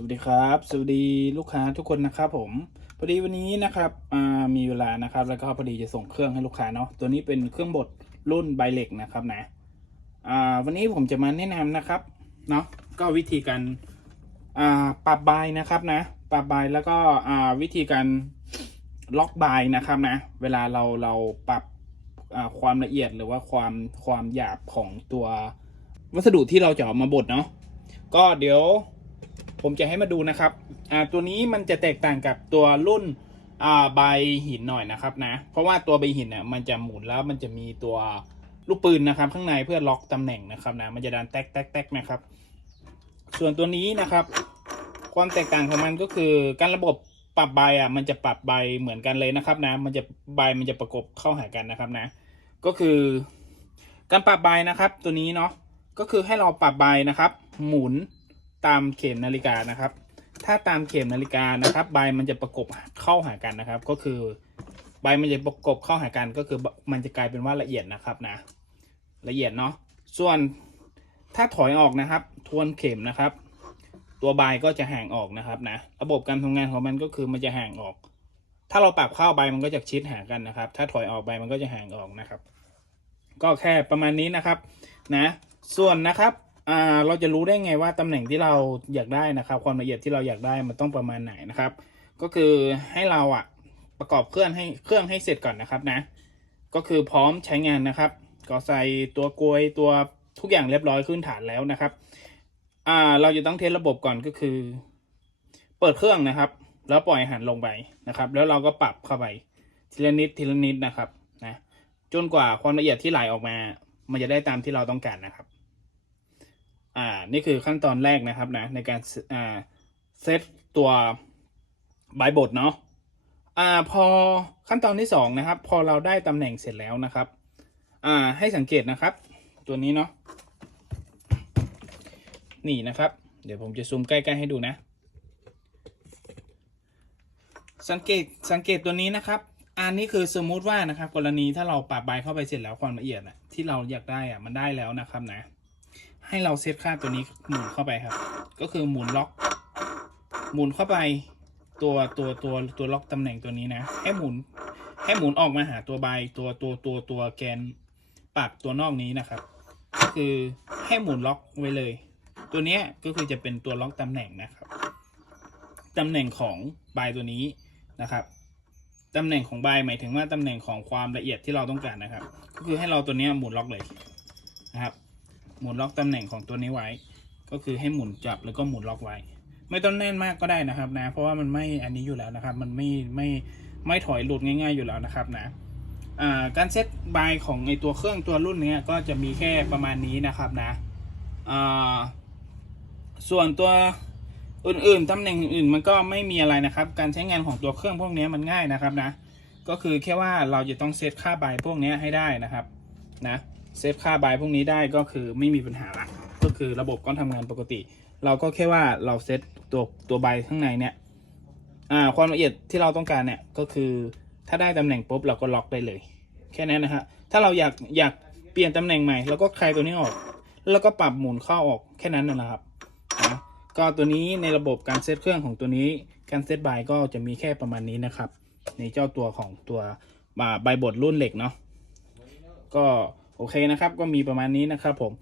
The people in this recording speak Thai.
สวัสดีครับ สวัสดีลูกค้าทุกคนนะครับผมพอดีวันนี้นะครับมีเวลานะครับ แล้วก็พอดีจะส่งเครื่องให้ลูกค้าเนาะตัวนี้เป็นเครื่องบดรุ่นไบเล็กนะครับนะวันนี้ผมจะมาแนะนำนะครับเนาะก็วิธีการปรับใบนะครับนะปรับใบแล้วก็วิธีการล็อกใบนะครับนะ เวลาเราเราปรับความละเอียดหรือว่าความความหยาบของตัววัสดุที่เราจะเอามาบดเนาะก็เดี๋ยว ผมจะให้มาดูนะครับอ่าตัวนี้มันจะแตกต่างกับตัวรุ่นอ่าใบหินหน่อยนะครับนะ เพราะว่าตัวใบหินเนี่ยมันจะหมุนแล้วมันจะมีตัวลูกปืนนะครับ ข้างในเพื่อล็อกตำแหน่งนะครับนะมันจะดันแตกแตกแตกนะครับ ส่วนตัวนี้นะครับ ความแตกต่างของมันก็คือการระบบปรับใบอะมันจะปรับใบเหมือนกันเลยนะครับนะ มันจะใบมันจะประกบเข้าหากันนะครับนะ ก็คือการปรับใบนะครับ ตัวนี้เนาะก็คือให้เราปรับใบนะครับ หมุน ตามเข็มนาฬิกานะครับ ถ้าตามเข็มนาฬิกานะครับ ใบมันจะประกบเข้าหากันนะครับ ก็คือใบมันจะประกบเข้าหากันก็คือมันจะกลายเป็นว่าละเอียดนะครับนะ ละเอียดเนาะส่วนถ้าถอยออกนะครับ ทวนเข็มนะครับ ตัวใบก็จะห่างออกนะครับนะระบบการทำงานของมันก็คือมันจะห่างออก ถ้าเราปรับเข้าใบมันก็จะชิดหากันนะครับ ถ้าถอยออกใบมันก็จะห่างออกนะครับ ก็แค่ประมาณนี้นะครับนะ ส่วนนะครับ อ่าเราจะรู้ได้ไงว่าตำแหน่งที่เราอยากได้นะครับ ความละเอียดที่เราอยากได้มันต้องประมาณไหนนะครับ ก็คือให้เราอะประกอบเครื่องให้เครื่องให้เสร็จก่อนนะครับนะ ก็คือพร้อมใช้งานนะครับก็ใส่ตัวกลวยตัวทุกอย่างเรียบร้อยขึ้นฐานแล้วนะครับ อ่าเราจะต้องเทสระบบก่อนก็คือ เปิดเครื่องนะครับ แล้วปล่อยหันลงไปนะครับ แล้วเราก็ปรับเข้าไปทีละนิดทีละนิดนะครับนะจนกว่าความละเอียดที่ไหลออกมา มันจะได้ตามที่เราต้องการนะครับ อ่านี่คือขั้นตอนแรกนะครับนะในการอ่าเซตตัวใบบทเนาะอ่าพอขั้นตอนที่สองนะครับ พอเราได้ตำแหน่งเสร็จแล้วนะครับอ่าให้สังเกตนะครับ ตัวนี้เนาะนี่นะครับ เดี๋ยวผมจะซูมใกล้ๆให้ดูนะ สังเกตสังเกตตัวนี้นะครับ อันนี้คือสมมุติว่านะครับ กรณีถ้าเราปรับใบเข้าไปเสร็จแล้วความละเอียดอะที่เราอยากได้อะมันได้แล้วนะครับนะ ให้เราเซตค่าตัวนี้หมุนเข้าไปครับ ก็คือหมุนล็อก หมุนเข้าไปตัวตัวตัวตัวล็อกตำแหน่งตัวนี้นะ ให้หมุนให้หมุนออกมาหาตัวใบตัวตัวตัวตัวแกนปรับตัวนอกนี้นะครับ ก็คือให้หมุนล็อกไว้เลย ตัวนี้ก็คือจะเป็นตัวล็อกตำแหน่งนะครับตำแหน่งของใบตัวนี้นะครับตำแหน่งของใบหมายถึงว่าตำแหน่งของความละเอียดที่เราต้องการนะครับ ก็คือให้เราตัวนี้หมุนล็อกเลยนะครับ หมุนล็อกตำแหน่งของตัวนี้ไว้ ก็คือให้หมุนจับแล้วก็หมุนล็อกไว้ ไม่ต้องแน่นมากก็ได้นะครับนะ เพราะว่ามันไม่อันนี้อยู่แล้วนะครับ มันไม่ไม่ไม่ถอยหลุดง่าย ๆอยู่แล้วนะครับนะการเซตบายของไอตัวเครื่องตัวรุ่นนี้ก็จะมีแค่ประมาณนี้นะครับนะส่วนตัวอื่นๆตำแหน่งอื่นมันก็ไม่มีอะไรนะครับ การใช้งานของตัวเครื่องพวกนี้มันง่ายนะครับนะ ก็คือแค่ว่าเราจะต้องเซตค่าใบพวกนี้ให้ได้นะครับนะ เซฟค่าบายพวกนี้ได้ก็คือไม่มีปัญหาละก็คือระบบก็ทำงานปกติ เราก็แค่ว่าเราเซตตัวตัวใบข้างในเนี่ยอ่าความละเอียดที่เราต้องการเนี่ยก็คือถ้าได้ตำแหน่งปุ๊บเราก็ล็อกได้เลย แค่นั้นนะฮะถ้าเราอยากอยากเปลี่ยนตำแหน่งใหม่เราก็คลายตัวนี้ออก แล้วก็ปรับหมุนเข้าออกแค่นั้นนั่นแหละครับนะก็ตัวนี้ในระบบการเซตเครื่องของตัวนี้การเซตบายก็จะมีแค่ประมาณนี้นะครับ ในเจ้าตัวของตัวใบบดรุ่นเหล็กเนาะก็ โอเคนะครับ ก็มีประมาณนี้นะครับผม